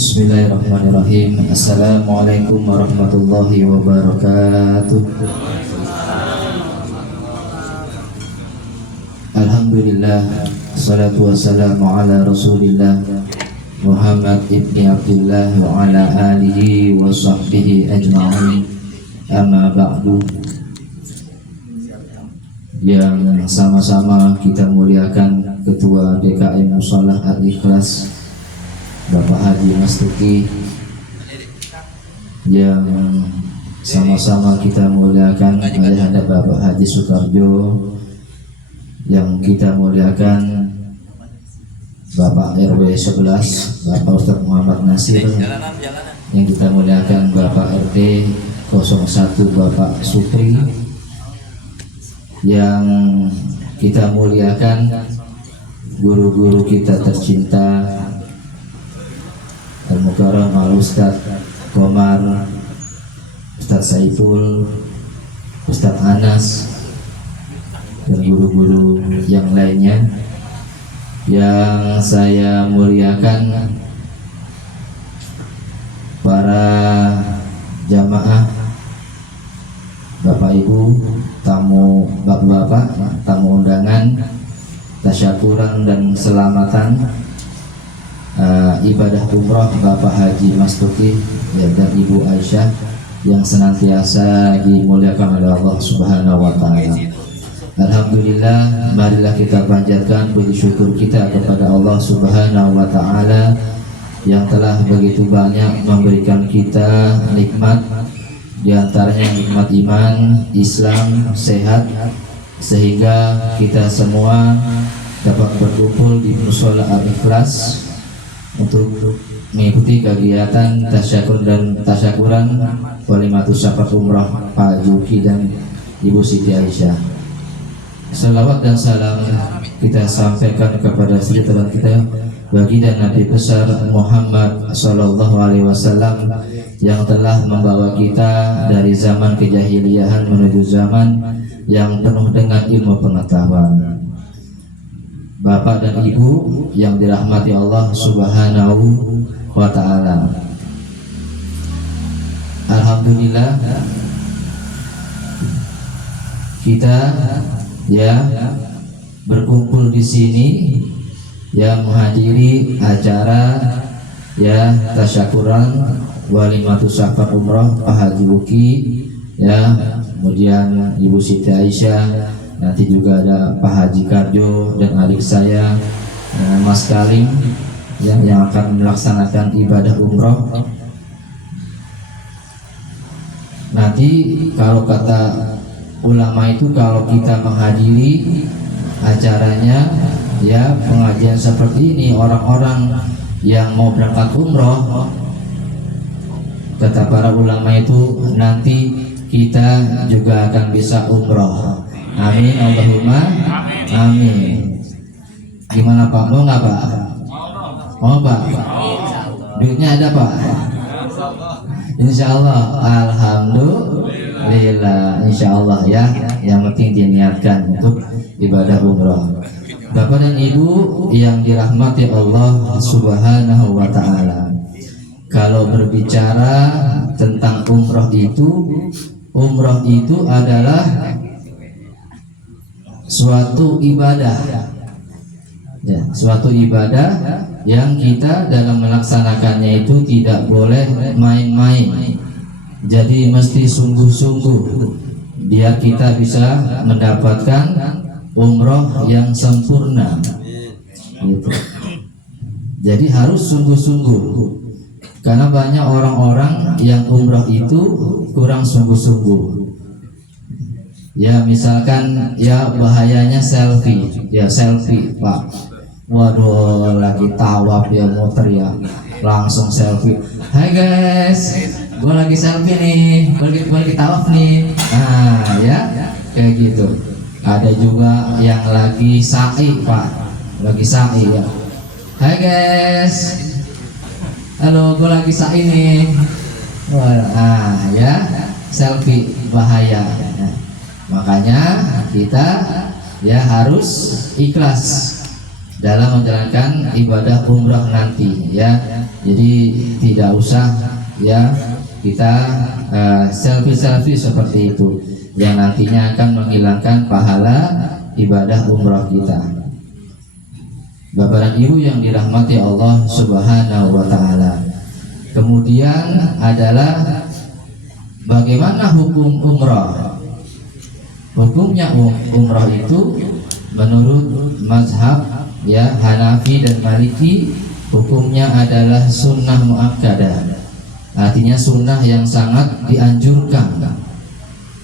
Bismillahirrahmanirrahim. Assalamualaikum warahmatullahi wabarakatuh. Alhamdulillah, salatu wassalamu ala rasulillah Muhammad ibni Abdullah wa ala alihi wa sahbihi ajma'in. Amma ba'du. Yang sama-sama kita muliakan Ketua DKM Musholah Al-Ikhlas Bapak Haji Mastuki, yang sama-sama kita muliakan Ayahanda Bapak Haji Sutarjo, yang kita muliakan Bapak RW 11 Bapak Ustadz Muhammad Nasir, yang kita muliakan Bapak RT 01 Bapak Supri, yang kita muliakan guru-guru kita tercinta Al-Mukarram Al-Ustadz Komar, Ustadz Saiful, Ustadz Anas, dan guru-guru yang lainnya. Yang saya muliakan para jamaah, Bapak Ibu, tamu bapak-bapak, tamu undangan, tasyakuran dan selamatan ibadah umrah Bapak Haji Mastuki dan Ibu Aisyah yang senantiasa dimuliakan oleh Allah Subhanahu wa Ta'ala. Alhamdulillah, marilah kita panjatkan puji syukur kita kepada Allah Subhanahu wa Ta'ala yang telah begitu banyak memberikan kita nikmat, diantaranya nikmat iman, Islam, sehat, sehingga kita semua dapat berkumpul di Musholah Al-Ikhlas untuk mengikuti kegiatan tasyakur dan tasyakuran Walimatus Safar Umrah Pak Juki dan Ibu Siti Aisyah. Salawat dan salam kita sampaikan kepada saudara kita baginda Nabi besar Muhammad Sallallahu Alaihi Wasallam yang telah membawa kita dari zaman kejahiliahan menuju zaman yang penuh dengan ilmu pengetahuan. Bapak dan Ibu yang dirahmati Allah Subhanahu wa Ta'ala, alhamdulillah kita berkumpul di sini menghadiri acara tasyakuran Walimatus Safar Umrah Pak Haji Buki, kemudian Ibu Siti Aisyah, nanti juga ada Pak Haji Karjo dan adik saya Mas Kalim yang akan melaksanakan ibadah umroh. Nanti kalau kata ulama itu, kalau kita menghadiri acaranya pengajian seperti ini, orang-orang yang mau berangkat umroh, kata para ulama itu, nanti kita juga akan bisa umroh. Amin, Allahumma amin. Gimana Pak, mau nggak Pak? Mau Pak? Duitnya ada Pak? Insya Allah, alhamdulillah, insya Allah yang penting diniatkan untuk ibadah umrah. Bapak dan Ibu yang dirahmati Allah Subhanahu wa Ta'ala, kalau berbicara tentang umrah itu adalah suatu ibadah, suatu ibadah yang kita dalam melaksanakannya itu tidak boleh main-main. Jadi mesti sungguh-sungguh biar kita bisa mendapatkan umroh yang sempurna. Gitu. Jadi harus sungguh-sungguh, karena banyak orang-orang yang umroh itu kurang sungguh-sungguh. Misalkan bahayanya selfie, selfie Pak. Waduh, lagi tawaf muter langsung selfie. Hai guys, gue lagi selfie nih, lagi tawaf nih. Kayak gitu. Ada juga yang lagi sa'i Pak, lagi sa'i Hai guys, halo, gue lagi sa'i nih. Selfie bahaya. Makanya kita harus ikhlas dalam menjalankan ibadah umrah nanti ya. Jadi tidak usah ya kita selfie seperti itu yang nantinya akan menghilangkan pahala ibadah umrah kita. Bapak dan Ibu yang dirahmati Allah Subhanahu wa taala. Kemudian adalah bagaimana hukum umrah? Hukumnya umrah itu menurut mazhab ya Hanafi dan Maliki, hukumnya adalah sunnah muakkadah. Artinya sunnah yang sangat dianjurkan.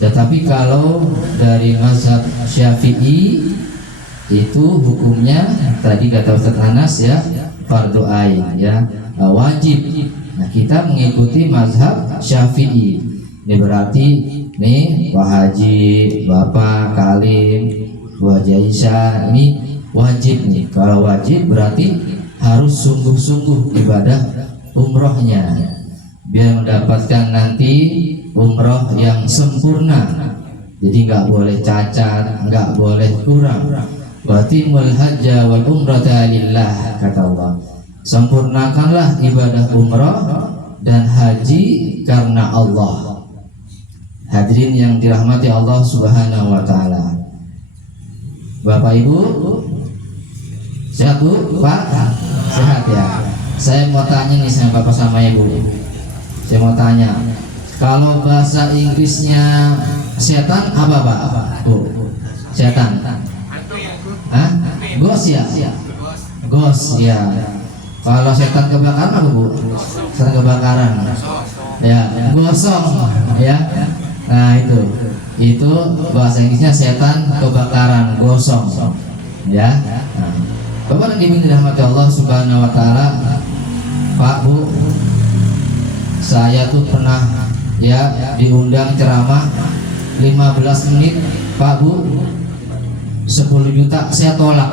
Tetapi kalau dari mazhab Syafi'i itu hukumnya tadi kata Ustaz Anas ya fardu ain ya, wajib. Nah, kita mengikuti mazhab Syafi'i. Ini berarti nih Pak Haji, Bapak Kalim, Bu Haji Aisyah ini wajib nih. Kalau wajib berarti harus sungguh-sungguh ibadah umrohnya biar mendapatkan nanti umroh yang sempurna. Jadi nggak boleh cacat, nggak boleh kurang. Watimul hajja wal umrata lillah, kata Allah. Sempurnakanlah ibadah umroh dan haji karena Allah. Hadirin yang dirahmati Allah Subhanahu wa taala. Bapak Ibu sehat Bu? Pak? Sehat ya. Saya mau tanya nih sama Bapak sama Ibu. Saya mau tanya, kalau bahasa Inggrisnya setan apa Pak? Bu? Setan? Hah? Ghost ya? Ghost ya. Kalau setan kebakaran apa Bu? Setan kebakaran. Ya, gosong ya. Nah itu bahasa Inggrisnya setan kebakaran, gosong ya. Nah, Bapak dan Ibu dirahmati Allah Subhanahu wa taala. Pak Bu, saya tuh pernah ya diundang ceramah 15 menit Pak Bu, 10 juta saya tolak.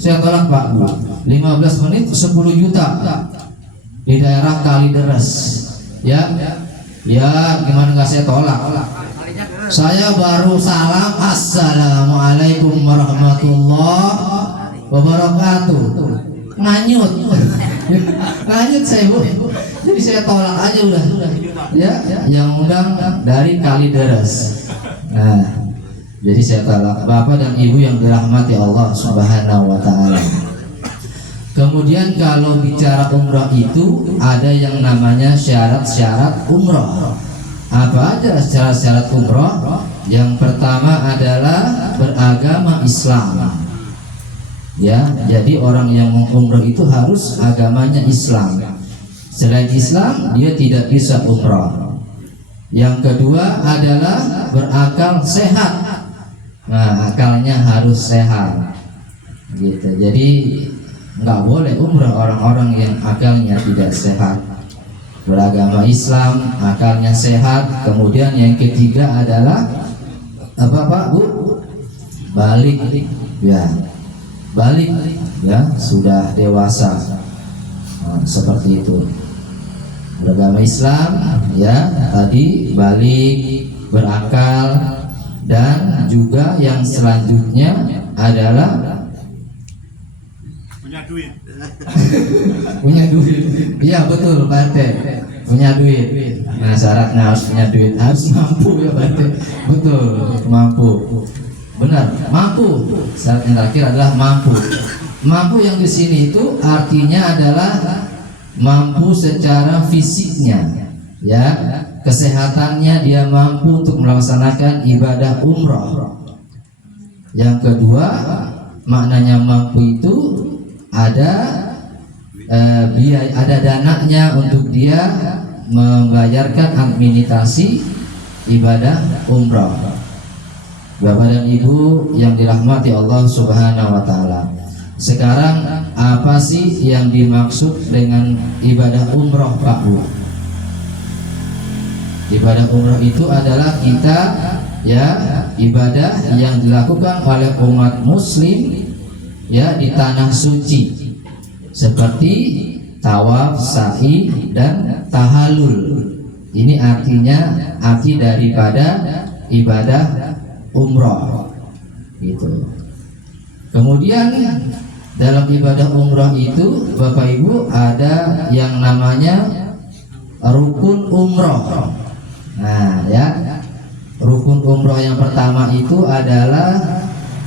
Saya tolak Pak Bu, 15 menit 10 juta di daerah Kalideres ya. Ya gimana nggak saya tolak. Saya baru salam assalamualaikum warahmatullahi wabarakatuh, nganyut nganyut saya Bu. Jadi saya tolak aja udah ya, yang undang dari Kalideres. Nah jadi saya tolak. Bapak dan Ibu yang dirahmati Allah Subhanahu wa taala. Kemudian kalau bicara umrah itu ada yang namanya syarat-syarat umrah. Apa aja syarat-syarat umrah? Yang pertama adalah beragama Islam. Ya, jadi orang yang mau umrah itu harus agamanya Islam. Selain Islam dia tidak bisa umrah. Yang kedua adalah berakal sehat. Nah, akalnya harus sehat. Gitu. Jadi nggak boleh umrah orang-orang yang akalnya tidak sehat. Beragama Islam, akalnya sehat. Kemudian yang ketiga adalah apa Pak Bu? Balik ya, balik ya, sudah dewasa. Nah, seperti itu. Beragama Islam ya, tadi balik, berakal, dan juga yang selanjutnya adalah duit. Punya duit. Iya betul Pak RT. Punya duit. Nah syaratnya harus punya duit, harus mampu ya Pak RT. Betul, mampu. Benar, mampu. Syarat yang terakhir adalah mampu. Mampu yang di sini itu artinya adalah mampu secara fisiknya. Ya, kesehatannya dia mampu untuk melaksanakan ibadah umrah. Yang kedua, maknanya mampu itu ada biaya, ada dananya untuk dia membayarkan administrasi ibadah umrah. Bapak dan Ibu yang dirahmati Allah Subhanahu wa taala. Sekarang apa sih yang dimaksud dengan ibadah umrah Pak Bu? Ibadah umrah itu adalah kita ya ibadah yang dilakukan oleh umat muslim ya di tanah suci, seperti tawaf, sa'i, dan tahallul. Ini artinya arti daripada ibadah umrah gitu. Kemudian dalam ibadah umrah itu Bapak Ibu ada yang namanya rukun umrah. Nah ya, rukun umrah yang pertama itu adalah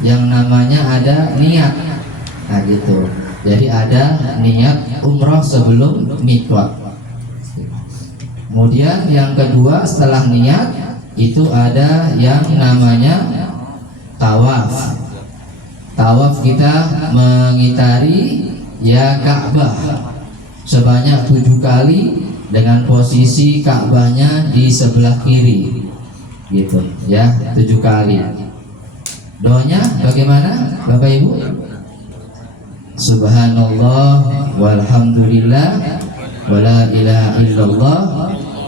yang namanya ada niat. Nah gitu. Jadi ada niat umrah sebelum miqat. Kemudian yang kedua setelah niat itu ada yang namanya tawaf. Tawaf kita mengitari ya Ka'bah sebanyak 7 kali dengan posisi Ka'bahnya di sebelah kiri, gitu ya, 7 kali. Doanya bagaimana Bapak Ibu? Subhanallah walhamdulillah wala ilaha illallah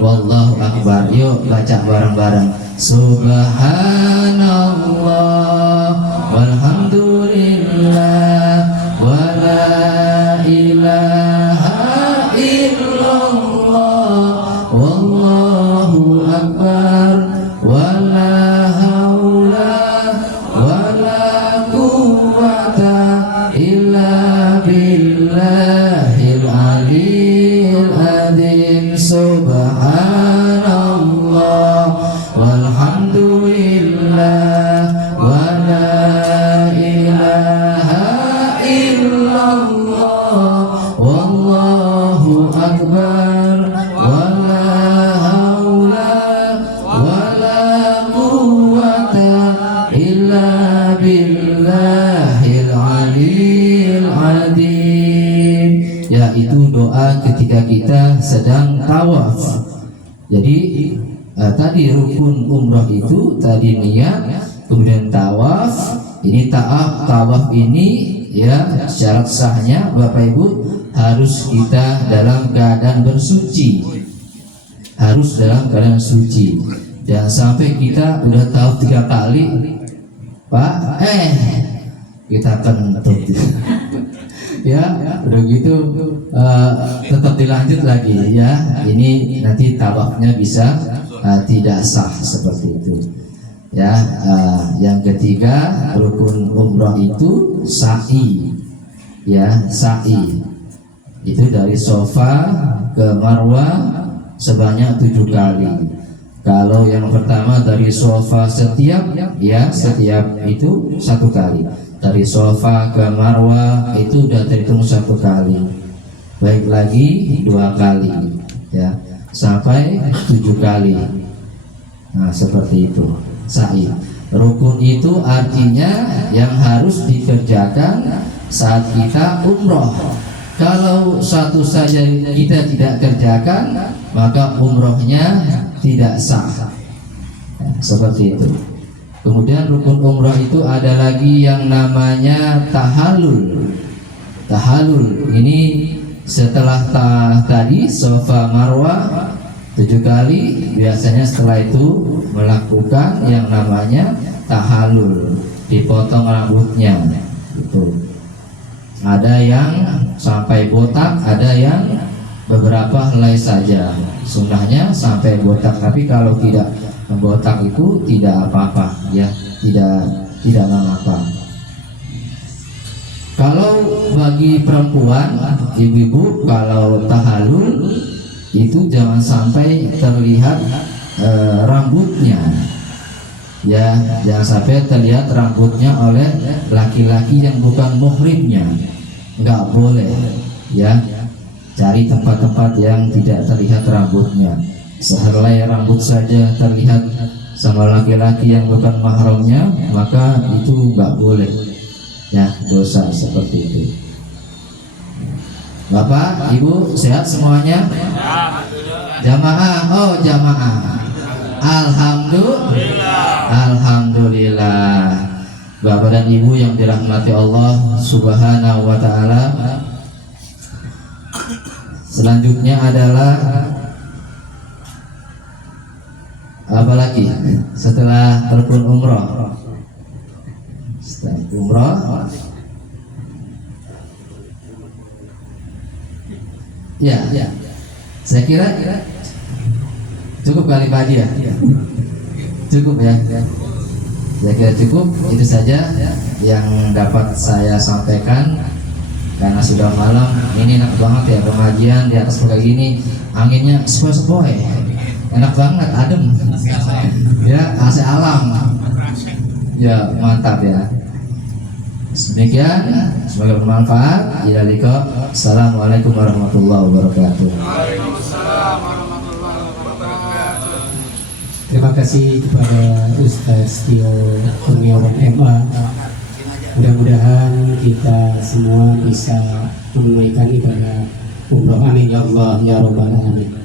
wallahu akbar. Yuk baca bareng-bareng. Subhanallah walhamdulillah wala ilaha illallah wallahu akbar wala haula wala quwwata illa billahil aliyil adzim. Subhanallah walhamdulillah wala ilaha illallah wallahu akbar wala haula wala quwwata illa billahil aliyil adzim. Yaitu doa ketika kita sedang tawaf. Jadi tadi rukun umrah itu tadi niat, kemudian tawaf. Ini tawaf ini ya syarat sahnya Bapak Ibu harus kita dalam keadaan bersuci, harus dalam keadaan suci. Jangan sampai kita udah tawaf 3 kali Pak, kita kentut ya udah gitu tetap dilanjut lagi ya. Ini nanti tawafnya bisa tidak sah seperti itu ya. Yang ketiga rukun umrah itu sa'i ya. Sa'i itu dari Safa ke Marwah sebanyak 7 kali. Kalau yang pertama dari Safa setiap itu 1 kali. Dari Safa ke Marwah itu sudah terhitung 1 kali. Baik lagi 2 kali ya, sampai 7 kali. Nah seperti itu sa'i. Rukun itu artinya yang harus dikerjakan saat kita umroh. Kalau satu saja kita tidak kerjakan, maka umrohnya tidak sah ya, seperti itu. Kemudian rukun umrah itu ada lagi yang namanya tahallul. Tahallul ini setelah tadi Safa Marwah 7 kali, biasanya setelah itu melakukan yang namanya tahallul, dipotong rambutnya gitu. Ada yang sampai botak, ada yang beberapa helai saja. Sunnahnya sampai botak, tapi kalau tidak botak itu tidak apa-apa ya, tidak mengapa. Kalau bagi perempuan, ibu-ibu, kalau tahallul itu jangan sampai terlihat rambutnya ya, jangan sampai terlihat rambutnya oleh laki-laki yang bukan muhrimnya, nggak boleh ya. Cari tempat-tempat yang tidak terlihat rambutnya. Sehelai rambut saja terlihat sama laki-laki yang bukan mahramnya, maka itu nggak boleh ya, dosa seperti itu. Bapak, Ibu sehat semuanya? Jamaah, oh jamaah. Alhamdulillah. Bapak dan Ibu yang dirahmati Allah Subhanahu wa taala. Selanjutnya adalah apa lagi setelah rukun umrah? Setelah umrah ya, saya kira cukup kali Pak Haji ya, cukup ya, saya kira cukup itu saja. yang dapat saya sampaikan karena sudah malam. Ini enak banget ya pengajian di atas kayak gini, anginnya sepoi-sepoi, enak banget, adem ya, AC alam ya, mantap ya. Demikian, semoga bermanfaat. Assalamualaikum warahmatullahi wabarakatuh. Terima kasih kepada Ustaz Tio Kurniawan MA. Mudah-mudahan kita semua bisa menunaikan ibadah umroh, amin ya Allah ya Rabbal alamin.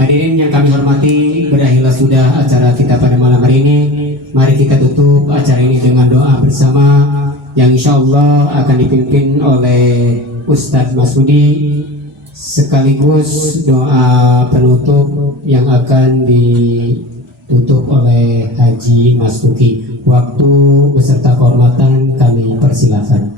Hadirin yang kami hormati, berakhirlah sudah acara kita pada malam hari ini. Mari kita tutup acara ini dengan doa bersama yang insya Allah akan dipimpin oleh Ustadz Masudi, sekaligus doa penutup yang akan ditutup oleh Haji Mas Tuki. Waktu beserta kehormatan kami persilakan.